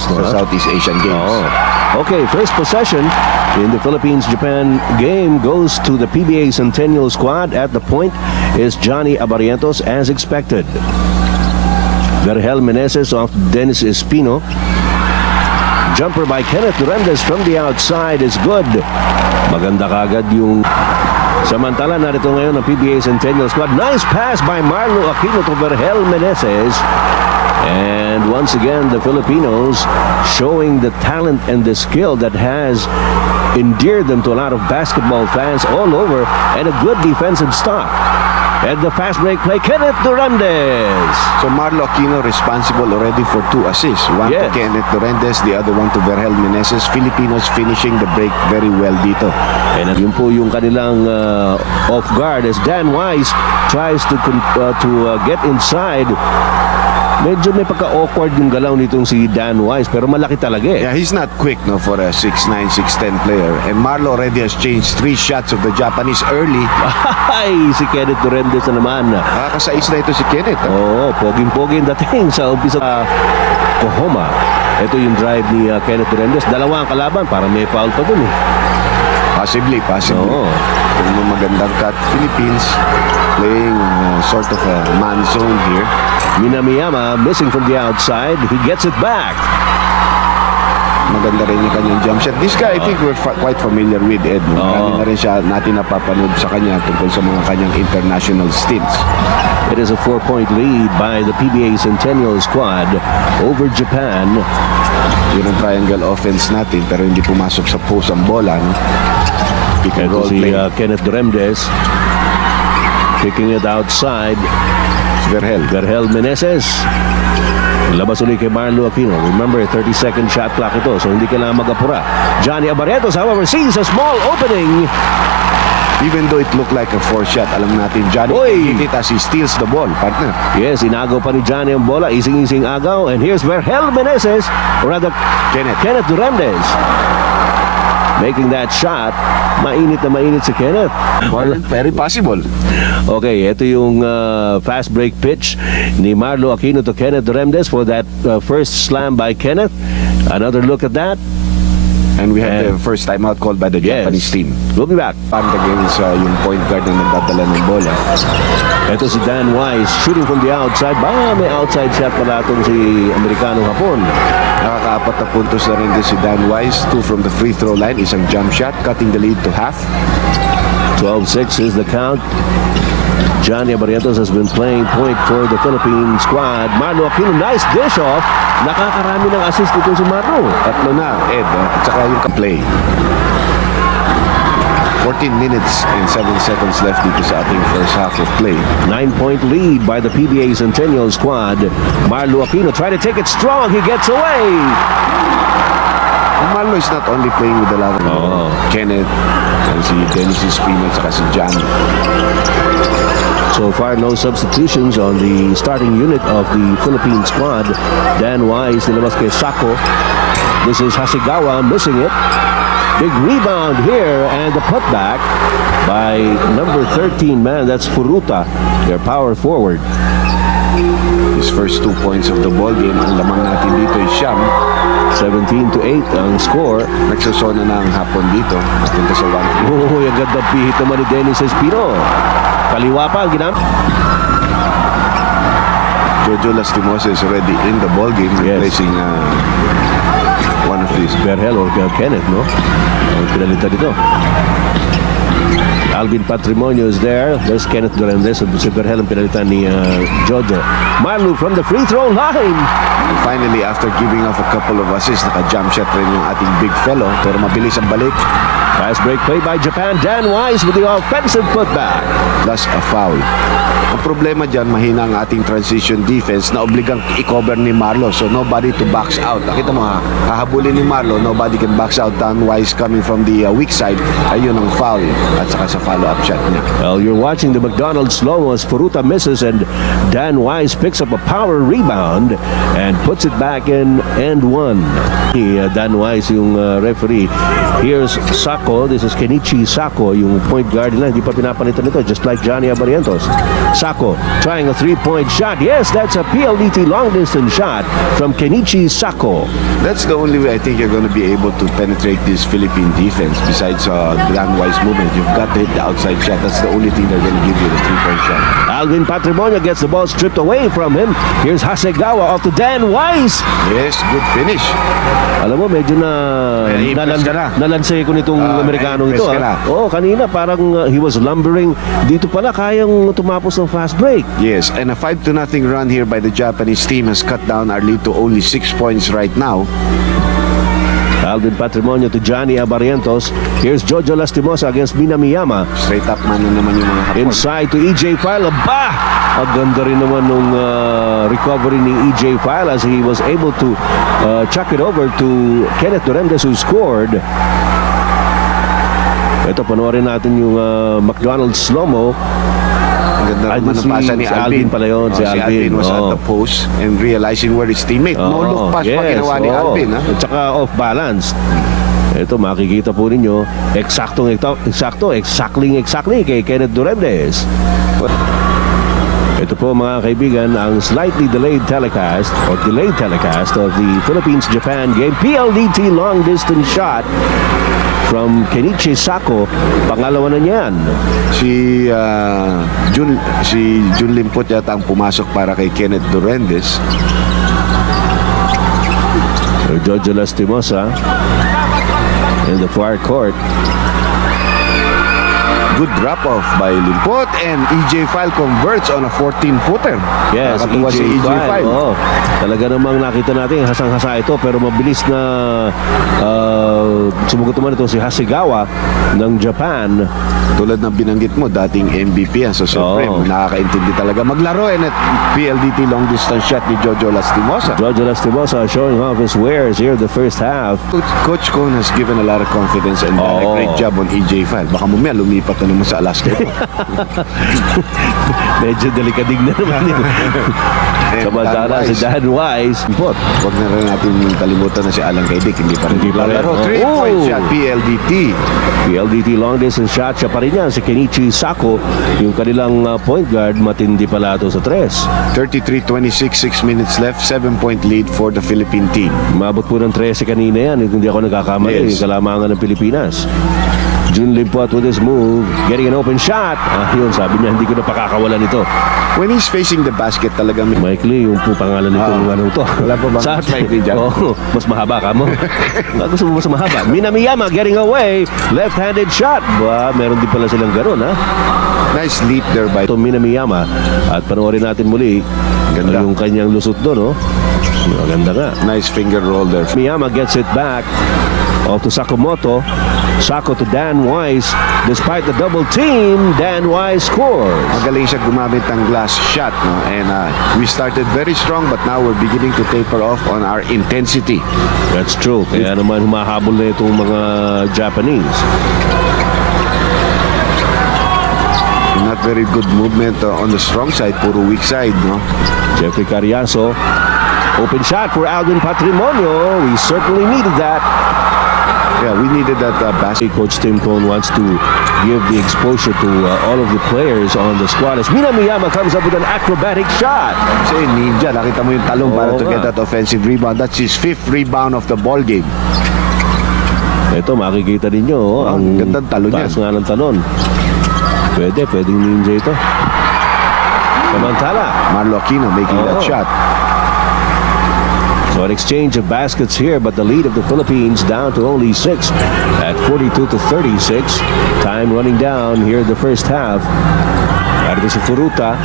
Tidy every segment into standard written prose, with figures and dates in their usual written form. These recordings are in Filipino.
sa Southeast Asian Games. Okay, first possession in the Philippines-Japan game goes to the PBA Centennial squad. At the point is Johnny Abarientos as expected. Vergel Meneses off Dennis Espino. Jumper by Kenneth Durandes from the outside is good. Maganda kagad yung samantala. Narito ngayon ang PBA Centennial squad. Nice pass by Marlo Aquino to Vergel Meneses. And once again, the Filipinos showing the talent and the skill that has endeared them to a lot of basketball fans all over, and a good defensive stop. And the fast break play, Kenneth Durandes. So Marlo Aquino responsible already for 2 assists. One to Kenneth Durandes, the other one to Vergel Meneses. Filipinos finishing the break very well dito. And yun po yung kanilang off guard as Dan Wise tries to get inside. Medyo may pagka-awkward yung galaw nitong si Dan Wise, pero malaki talaga eh. Yeah, he's not quick no for a 6'9", 6'10 player. And Marlo already has changed 3 shots of the Japanese early. Ay, si Kenneth Durandes na naman. Nakakasais na ito si Kenneth. Oo, poging-pogi yung dating sa umpisa Kohoma. Ito yung drive ni Kenneth Durandes. Dalawa ang kalaban, parang may foul pa dun eh. Possibly. Oo. Kung magandang cut, Philippines playing sort of a man zone here. Minamiyama missing from the outside. He gets it back. Maganda rin yung kanyang jump shot. This guy, I think we're quite familiar with, Ed. Marami na rin siya natin napapanood sa kanya tungkol sa mga kanyang international stints. It is a 4-point lead by the PBA Centennial squad over Japan. Yun ang triangle offense natin, pero hindi pumasok sa post ang bola. No? Pick and roll play. Kenneth Durandes picking it outside. Vergel Meneses. Labas ulit kay Marlo Aquino. Remember, 30-second shot clock ito, so hindi kailangan mag-apura. Johnny Abarientos, however, sees a small opening. Even though it looked like a 4 shot, alam natin Johnny hit it as he steals the ball, partner. Yes, inagaw pa ni Johnny ang bola. Ising-ising agaw. And here's Vergel Meneses, or rather Kenneth Durandes making that shot. Mainit na mainit si Kenneth. Very possible. Okay, ito yung fast break pitch ni Marlo Aquino to Kenneth Durandes for that first slam by Kenneth. Another look at that. And we have the first timeout called by the Japanese team. We'll be back. Pand against yung point guard na nagdadala ng bola. Ito si Dan Wise shooting from the outside. May outside shot pala itong si Amerikano Hapon. Nakaka-4 na puntos na rin din si Dan Wise. 2 from the free throw line. Isang jump shot, cutting the lead to half. 12-6 is the count. Johnny Abarientos has been playing point for the Philippine squad. Marlo Aquino, nice dish off. Nakakarami ng assist dito si Marlo. Tatlo na, Ed. At saka yung play. 14 minutes and 7 seconds left dito sa ating first half of play. 9-point lead by the PBA Centennial squad. Marlo Aquino trying to take it strong. He gets away. Marlo is not only playing with the lot of Kenneth, and si Dennis Espino, at saka si Johnny. So far, no substitutions on the starting unit of the Philippine squad. Dan Wise, nilabas kay Sako. This is Hasegawa missing it. Big rebound here, and the putback by number 13 man. That's Furuta, their power forward. His first 2 points of the ball game. Ang lamang natin dito ay siyam. 17-8 ang score. Nagsosona na ang hapon dito. Napunta sa 1-3. Oh, yung ganda pihit naman ni Dennis Espino. Kaliwa pa ang ginamit. Jojo Lastimosa is already in the ball game, replacing one of these. Vergel or Kenneth, no? Ang pinalitan dito. Alvin Patrimonio is there. There's Kenneth Durandes. Si Vergel ang pinalitan ni Jojo. Marlo from the free throw line. And finally, after giving off a couple of assists, naka-jump shot rin yung ating big fellow. Pero mabilis ang balik. Fast break play by Japan. Dan Wise with the offensive putback. Plus a foul. Ang problema dyan, mahina ang ating transition defense na obligang i-cover ni Marlo. So nobody to box out. Nakita mo ha, hahabulin ni Marlo, nobody can box out. Dan Wise coming from the weak side. Ayun ang foul. At saka sa follow-up shot niya. Well, you're watching the McDonald's slow as Furuta misses and Dan Wise picks up a power rebound and puts it back in and one. Dan Wise yung referee. Here's Sako Sako. This is Kenichi Sako, yung point guard nila. Hindi pa pinapalitan nito, just like Johnny Abarientos. Sako trying a three-point shot. Yes, that's a PLDT long-distance shot from Kenichi Sako. That's the only way I think you're going to be able to penetrate this Philippine defense. Besides Danwise movement, you've got to hit the outside shot. That's the only thing they're going to give you, the three-point shot. Alvin Patrimonio gets the ball stripped away from him. Here's Hasegawa off to Dan Wise. Yes, good finish. Alam mo, medyo Impress ka na. nalansay ko nitong Amerikanong ito. impress ka na. Oo, kanina parang he was lumbering. Dito pala kayang tumapos ng fast break. Yes, and a 5-0 run here by the Japanese team has cut down our lead to only 6 points right now. Alvin Patrimonio to Johnny Abarientos. Here's Jojo Lastimosa against Minamiyama. Straight up man na naman yung mga hapon. Inside to EJ File. Aba! Ang ganda rin naman nung recovery ni EJ File as he was able to chuck it over to Kenneth Duremdes who scored. Ito, panoorin natin yung McDonald's slow-mo. Ang ganda naman ng pasa ni si Alvin pala yun. Si Alvin was at the post and realizing where his teammate. No look pass pa ginawa ni Alvin. Ha? At saka off-balance. Ito, makikita po ninyo, exactly kay Kenneth Duremdes. Ito po mga kaibigan, ang slightly delayed telecast or delayed telecast of the Philippines-Japan game. PLDT long-distance shot from Kenichi Sako. Pangalawa na niyan. Si Jun Limpot yata ang pumasok para kay Kenneth Duremdes. Jojo Lastimosa in the far court. Good drop-off by Limpot and EJ File converts on a 14-footer. Yes, Nakakatuwa si EJ File. Oh, talaga namang nakita natin hasang-hasa ito pero mabilis na sumugot naman ito si Hasegawa ng Japan. Tulad ng binanggit mo, dating MVP yan sa Supreme. Nakakaintindi talaga maglaro and at PLDT long distance shot ni Jojo Lastimosa. Jojo Lastimosa showing off his wares here the first half. Coach Cone has given a lot of confidence and done a great job on EJ File. Baka mamaya lumipat na naman sa Alaska ito. Medyo delikadig na naman yun. Samantala si Dan Wise. Huwag na rin natin kalimutan na si Alan Kaidik. Hindi pa rin laro. 3-point shot, PLDT. PLDT long distance shot. Siya pa rin yan, si Kenichi Sako. Yung kanilang point guard, matindi pala ito sa 3. 33-26, 6 minutes left. 7-point lead for the Philippine team. Umabot po ng 13 kanina yan. Hindi ako nagkakamali. Yung kalamangan ng Pilipinas. Jun Limpot with his move, getting an open shot. Yun, sabi niya, hindi ko na pakakawalan ito. When he's facing the basket talagang... Mikely, yung po pangalan nito, anong to. Wala pa bang Mikely dyan? Mas mahaba ka mo. Gusto mo mas mahaba. Minamiyama getting away, left-handed shot. Meron din pala silang gano'n, ha? Nice leap there by... Ito Minamiyama. At panoorin natin muli, ganda yung kanyang lusot doon, no? Maganda nga. Nice finger roll there. Miyama gets it back. Off to Sakamoto. Sako to Dan Wise. Despite the double team, Dan Wise scores. Magaling siya gumamit ng glass shot, no? And we started very strong but now we're beginning to taper off on our intensity. That's true. Kaya naman humahabol na itong mga Japanese. Not very good movement on the strong side, puro weak side, no? Jeffrey Cariaso. Open shot for Alvin Patrimonio. We certainly needed that. Yeah, we needed that basket. Coach Tim Cone wants to give the exposure to all of the players on the squad as Minamiyama comes up with an acrobatic shot. Kasi ninja, nakita mo yung talong para to get that offensive rebound. That's his 5th rebound of the ball game. Ito, makikita ninyo. Ang gandang talon niya. Taas nga ng talon. Pwedeng ninja ito. Samantala, Marlo Aquino making that shot. So an exchange of baskets here, but the lead of the Philippines down to only 6 at 42-36. Time running down here in the first half. Narito si Furuta.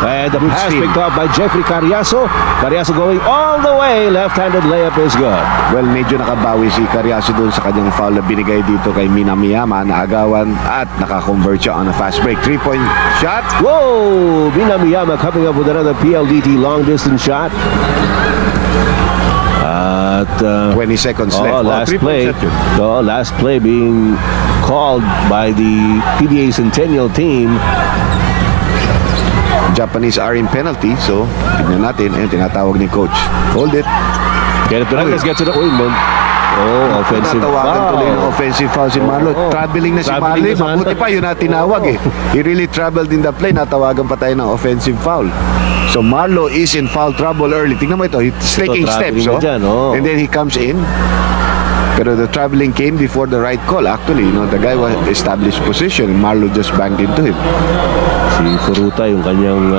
And the pass picked off by Jeffrey Cariaso. Cariaso going all the way. Left-handed layup is good. Well, medyo nakabawi si Cariaso doon sa kanyang foul na binigay dito kay Minamiyama na agawan at nakakonvert siya on a fast break. 3-point shot. Whoa! Minamiyama coming up with another PLDT long-distance shot. At 20 seconds left. Last play being called by the PBA Centennial team. Japanese are in penalty, so tignan natin. Tinatawag ni coach. Hold it. Kenneth Duremdes gets it. Offensive Natawagan foul. tuloy ng offensive foul si Marlo. Oo. Traveling na si Traveling Marlo. na si Mabuti pa yun na tinawag eh. He really traveled in the play. Natawagan pa tayo ng offensive foul. So Marlo is in foul trouble early. Tingnan mo ito. He's taking steps. traveling na dyan, oh. And then he comes in. Pero the traveling came before the right call. Actually, the guy was established position. Marlo just banged into him. Si Furuta yung kanyang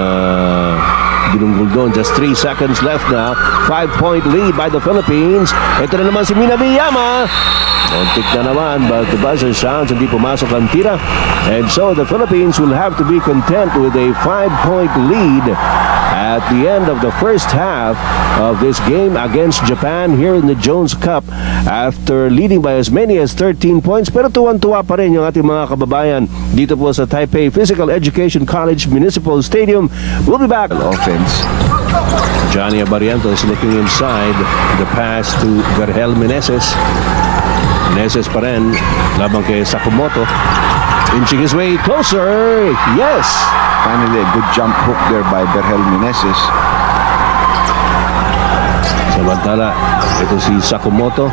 binunggol doon. Just 3 seconds left now. 5-point lead by the Philippines. Ito na naman si Minamiyama. Kontik na naman, but the buzzer sounds, hindi pumasok ang tira. And so the Philippines will have to be content with a 5-point lead at the end of the first half of this game against Japan here in the Jones Cup after leading by as many as 13 points. Pero tuwan-tuwa pa rin yung ating mga kababayan dito po sa Taipei Physical Education College Municipal Stadium. We'll be back. Offense. Johnny Abarientos looking inside. The pass to Vergel Meneses. Meneses pa rin labang kay Sakamoto. Inching his way closer. Yes! Finally, a good jump hook there by Vergel Meneses. Samantala, ito si Sakamoto.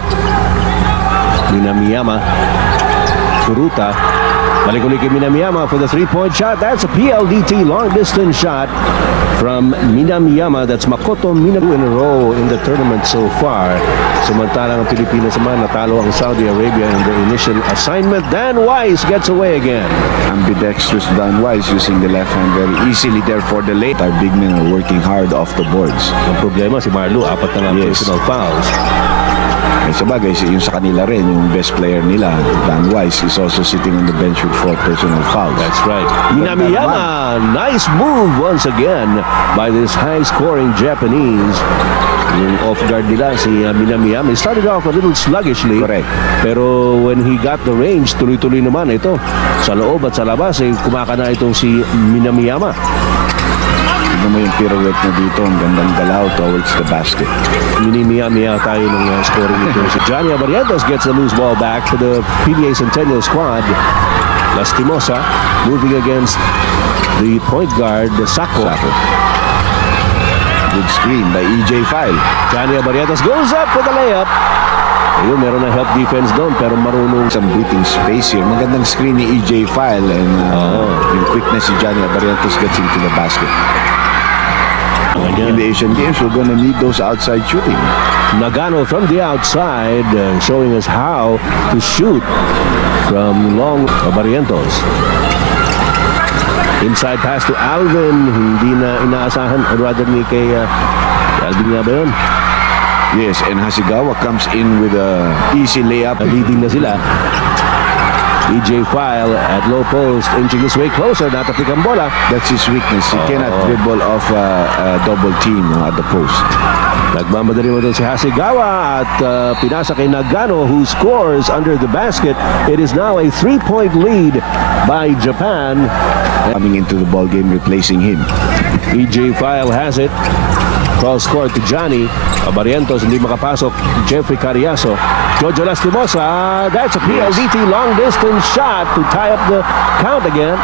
Minamiyama. Furuta. Balik-ulit kay Minamiyama for the 3-point shot. That's a PLDT long-distance shot from Minamiyama. That's Makoto Minabu in a row in the tournament so far. Samantalang ang Pilipinas naman natalo ang Saudi Arabia in the initial assignment. Dan Weiss gets away again. Ambidextrous Dan Weiss using the left hand very easily there for the late. Our big men are working hard off the boards. Ang problema si Marlo, 4 na lang personal fouls. Ay sabagay, yung sa kanila rin, yung best player nila, Dan Weiss, is also sitting on the bench with 4 personal fouls. That's right. Minamiyama, nice move once again by this high-scoring Japanese. Yung off-guard nila, si Minamiyama. He started off a little sluggishly. Correct. Pero when he got the range, tuloy-tuloy naman ito. Sa loob at sa labas, kumakana itong si Minamiyama. Tignan mo yung pirouette na dito, ang gandang galaw towards the basket. Minimiyamiya tayo ng scoring ito. Si Johnny Abarientos gets the loose ball back for the PBA Centennial squad. Lastimosa moving against the point guard, Sako. Good screen by EJ File. Johnny Abarientos goes up for the layup. Ayun, meron na help defense doon pero marunong Some breathing space here. Magandang screen ni EJ File and yung quickness si Johnny Abarientos gets into the basket. In the Asian Games, we're gonna need those outside shooting. Nagano from the outside, showing us how to shoot from long. Abarientos. Inside pass to Alvin, hindi na inaasahan, or rather ni kay Alvin nga ba yun? Yes, and Hasegawa comes in with a easy layup. Leading na sila. EJ File at low post, inching his way closer, natapik ang bola. That's his weakness. He cannot dribble off a double team at the post. Nagmamadali mo doon si Hasegawa at pinasa kay Nagano who scores under the basket. It is now a 3-point lead by Japan. Coming into the ball game, replacing him. EJ File has it. Cross court to Johnny. Abarientos hindi makapasok. Jeffrey Carriazo. Jojo Lastimosa. That's a PLDT long distance shot to tie up the count again.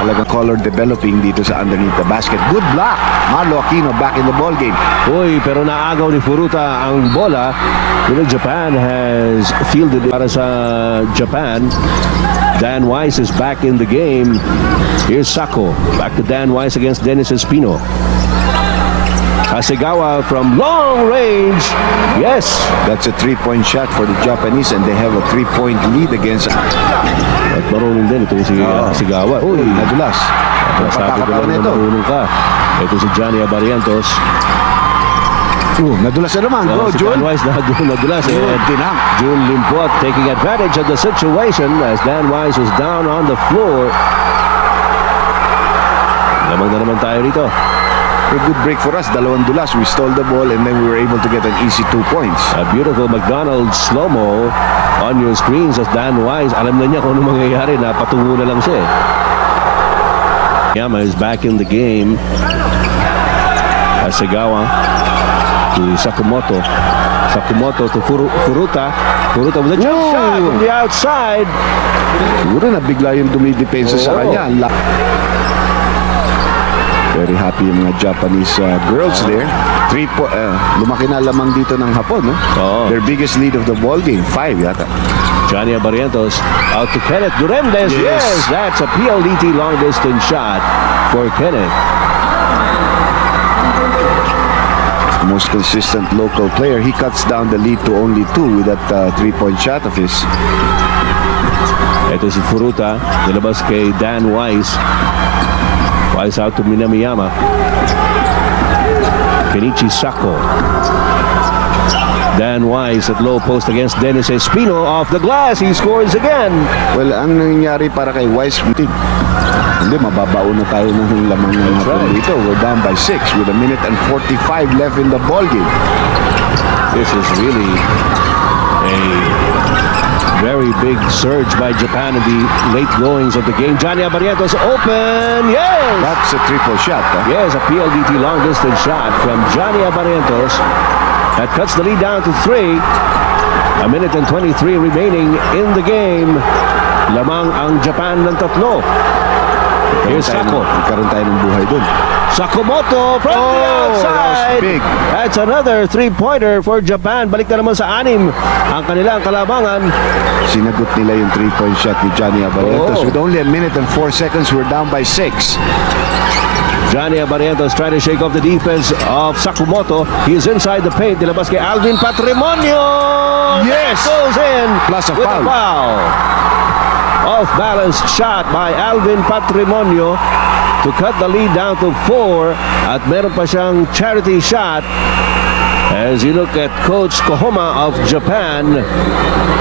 Talagang color developing dito sa underneath the basket. Good block. Marlo Aquino back in the ball game. Uy, pero naagaw ni Furuta ang bola. Japan has fielded para sa Japan. Dan Weiss is back in the game. Here's Sako. Back to Dan Weiss against Dennis Espino. Hasegawa from long range. Yes. That's a 3-point shot for the Japanese and they have a 3-point lead against. At marunong din itong si Hasegawa. Uy, nadulas. sabi ko lang na marunong ka. Ito si Johnny Abarientos. Nadulas na naman. Go, Si Jun. Dan Weiss nadulas. Tinang. Jun Limpot taking advantage of the situation as Dan Weiss was down on the floor. Lamang na naman tayo rito. A good break for us. Dalawang dulas. We stole the ball and then we were able to get an easy 2 points. A beautiful McDonald's slow-mo on your screens as Dan Weiss. Alam na niya kung ano mangyayari. Napatungo na lang siya eh. Yama is back in the game. Hasegawa to Sakamoto. Sakamoto to Furuta. Furuta with a jump shot from the outside. Siguro na bigla yung dumidepensa sa kanya. Very happy yung mga Japanese girls there. Lumaki na lamang dito ng Hapon, no? Oo. Their biggest lead of the ball game, 5 yata. Johnny Abarientos out to Kenneth Duremdes. Yes. Yes, that's a PLDT long distance shot for Kenneth. Most consistent local player. He cuts down the lead to only 2 with that 3-point shot of his. Ito si Furuta, nilabas kay Dan Wise. Wise out to Minamiyama. Kenichi Sako. Dan Wise at low post against Dennis Espino. Off the glass, he scores again. Well, ang nangyari para kay Wise, hindi, mababaon na tayo ng lamang ng Hapon dito. We're down by 6 with 1 minute and 45 left in the ball game. This is really a very big surge by Japan in the late goings of the game. Johnny Abarientos open. Yes! That's a triple shot. Yes, a PLDT long distance shot from Johnny Abarientos. That cuts the lead down to 3. 1 minute and 23 remaining in the game. Lamang ang Japan ng 3. Here's Sako. Nagkaroon tayo ng buhay dun. Sakamoto from the outside. That was big. That's another 3-pointer for Japan. Balik na naman sa 6 ang kanilang kalabangan. Sinagot nila yung 3-point shot ni Johnny Abarientos. Oh. With only 1 minute and 4 seconds, we're down by 6. Johnny Abarientos trying to shake off the defense of Sakamoto. He is inside the paint. Nilabas kay Alvin Patrimonio. Yes! That goes in Plus a with foul. a foul. Off-balanced shot by Alvin Patrimonio to cut the lead down to 4. At meron pa siyang charity shot. As you look at Coach Kohoma of Japan,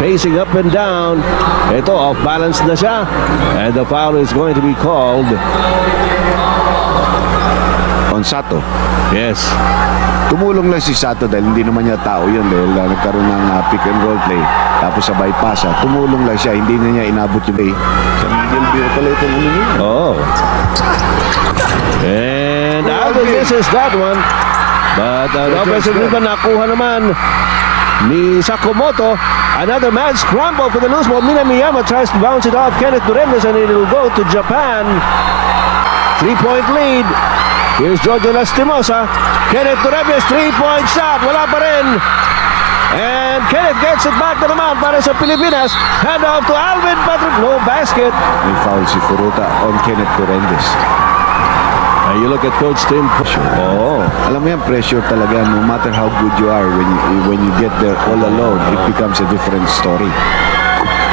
pacing up and down. Ito, off-balance na siya. And the foul is going to be called On Sato. Yes. Tumulong lang si Sato dahil hindi naman niya tao yun dahil nagkaroon ng pick and roll play. Tapos sa bypass, tumulong lang siya. Hindi na niya inabot yung play. Sa Miguel Biro pala itong ano niya. Oh. And Alvin misses that one. But the offensive rebound nakuha naman ni Sakamoto. Another mad scramble for the loose ball. Minamiyama tries to bounce it off Kenneth Duremdes and it will go to Japan. 3-point lead. Here's Jojo Lastimosa. Kenneth Duremdes, 3-point shot. Wala pa rin. And Kenneth gets it back na naman para sa Pilipinas. Hand off to Alvin Patrick. No basket. May foul si Furuta on Kenneth Duremdes. And you look at Coach Tim. Oh. Alam mo yan, pressure talaga. No matter how good you are, when you get there all alone, it becomes a different story.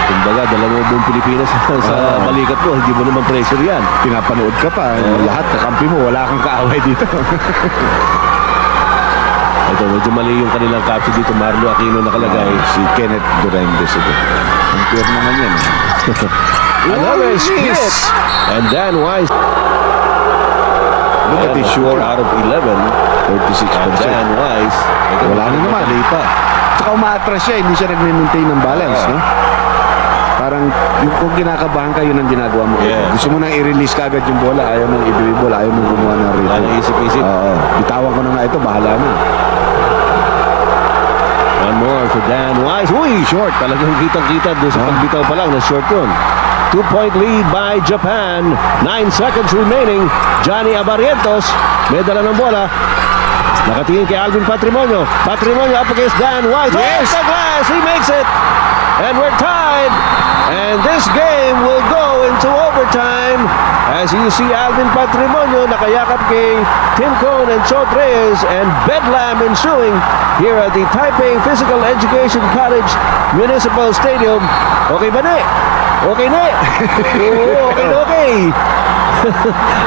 Kumbaga, dalawa buong Pilipinas sa balikat mo. Hindi mo naman pressure yan. Pinapanood ka pa. Lahat, kakampi mo, wala kang kaaway dito. Ito, medyo mali yung kanilang caption dito. Marlo Aquino nakalagay. Si Kenneth Duremdes ito. Ang pure naman yan. Another Oh, hit. yes. And Dan Wise. Look at the sure 4 out of 11. 36%. And Dan Wise. Ito, Wala na naman. mali pa. Tsaka umaatras siya, hindi siya nag-maintain ng balance, no? Parang yung kung kinakabahan ka, yun ang ginagawa mo. Yeah. Gusto mo nang i-release kagad yung bola, ayaw mong i-dribble, ayaw mong gumawa ng Wala rhythm. nang isip-isip. Oo. Bitawan ko na nga ito, bahala na. One more for Dan Wise. Uy, short. Talagang kitang-kita doon sa pagbitaw pa lang na short yun. 2-point lead by Japan. 9 seconds remaining. Johnny Abarientos. May dala ng bola. Nakatingin kay Alvin Patrimonio. Patrimonio up against Dan Wise. Yes! Off the glass. He makes it. And we're tied. And this game will go into overtime. As you see Alvin Patrimonio nakayakap kay Tim Cone and Chot Reyes, and bedlam ensuing here at the Taipei Physical Education College Municipal Stadium. Okay ba na? Okay na. Oo, okay.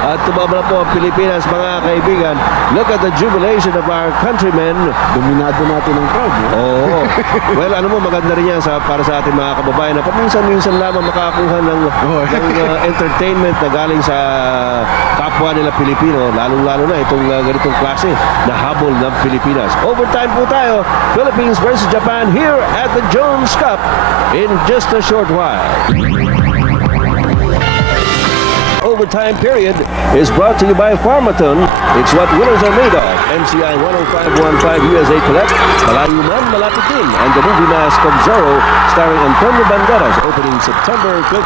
At tumabla po ang Pilipinas, mga kaibigan. Look at the jubilation of our countrymen. Dominado natin ang crowd, no? Oo. Well, ano mo, maganda rin yan para sa ating mga kababayan na paminsan-minsan lamang makakuha ng entertainment na galing sa kapwa nila Pilipino, lalong-lalo na itong ganitong klase na habol ng Pilipinas. Overtime po tayo. Philippines versus Japan here at the Jones Cup in just a short while. Overtime period is brought to you by Pharmaton. It's what winners are made of. MCI 10515 USA Collect, Malayo Man, Malapit Din, and the movie Mask of Zorro starring Antonio Banderas opening September 15.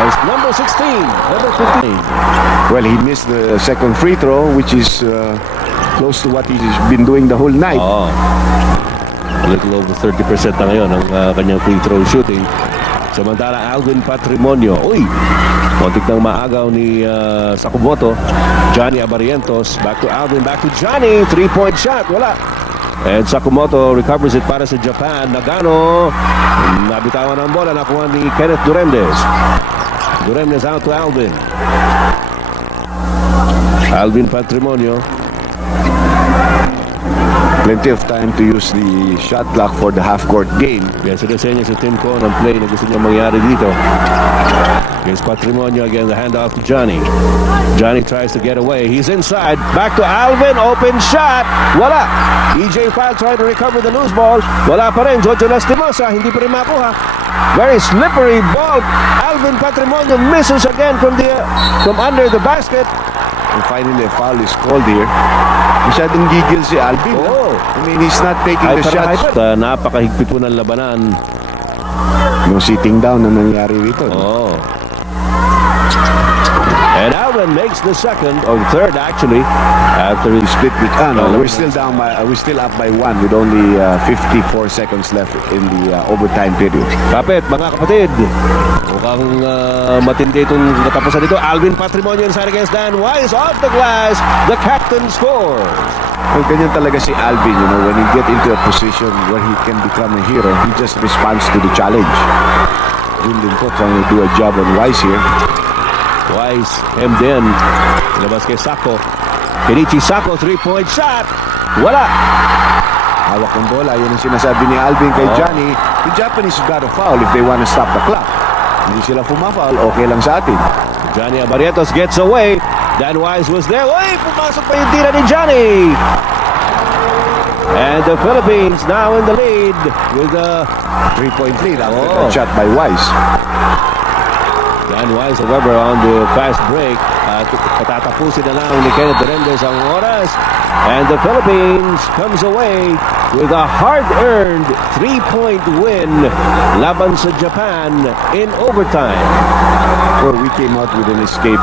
As number 16, number 15. Well, he missed the second free throw, which is close to what he's been doing the whole night. Oh. A little over 30% na ngayon ang kanyang free throw shooting. Samantala, Alvin Patrimonio. Uy! Kontik nang maagaw ni Sakamoto. Johnny Abarientos. Back to Alvin. Back to Johnny. 3-point shot. Wala. And Sakamoto recovers it para sa Japan. Nagano. Nabitawan ang bola. Nakuha ni Kenneth Duremdes. Duremdes out to Alvin. Alvin Patrimonio. Plenty of time to use the shot clock for the half-court game. Yan, sinasenya sa team ko ng play na gusto niya mangyari dito. Here's Patrimonio again, the handoff to Johnny. Johnny tries to get away. He's inside. Back to Alvin. Open shot. Wala. EJ File trying to recover the loose ball. Wala pa rin. Jojo Lastimosa. Hindi pa rin makuha. Very slippery ball. Alvin Patrimonio misses again from under the basket. And finally, a foul is called here. Masyadong gigil si Alvin. Oh. I mean, he's not taking the shots. Napakahigpit po ng labanan. Yung sitting down na nangyari rito. Oh. And Alvin makes the second, or third actually, after he Split with we're still down by we're still up by 1 with only 54 seconds left in the overtime period. Kapit, mga kapatid. Mukhang matindi itong katapusan dito. Alvin Patrimonio inside against Dan Wise. Off the glass, the captain scores. Well, ganyan talaga si Alvin, when he get into a position where he can become a hero, he just responds to the challenge. Yun din po, trying to do a job on Wise here. Wise, hemmed in. Labas kay Sako. Kenichi Sako, 3-point shot. Wala. Hawak ng bola, yun ang sinasabi ni Alvin kay Johnny. The Japanese got a foul if they want to stop the clock. Hindi sila fumafoul, okay lang sa atin. Johnny Abarientos gets away. Dan Wise was there. Uy, pumasok pa yung tira ni Johnny. And the Philippines now in the lead with a 3-point lead after that shot by Wise. Dan Wise, however, on the fast break, patatapusin na lang ni Kenneth Duremdes ang oras. And the Philippines comes away with a hard-earned 3-point win laban sa Japan in overtime. Well, we came out with an escape.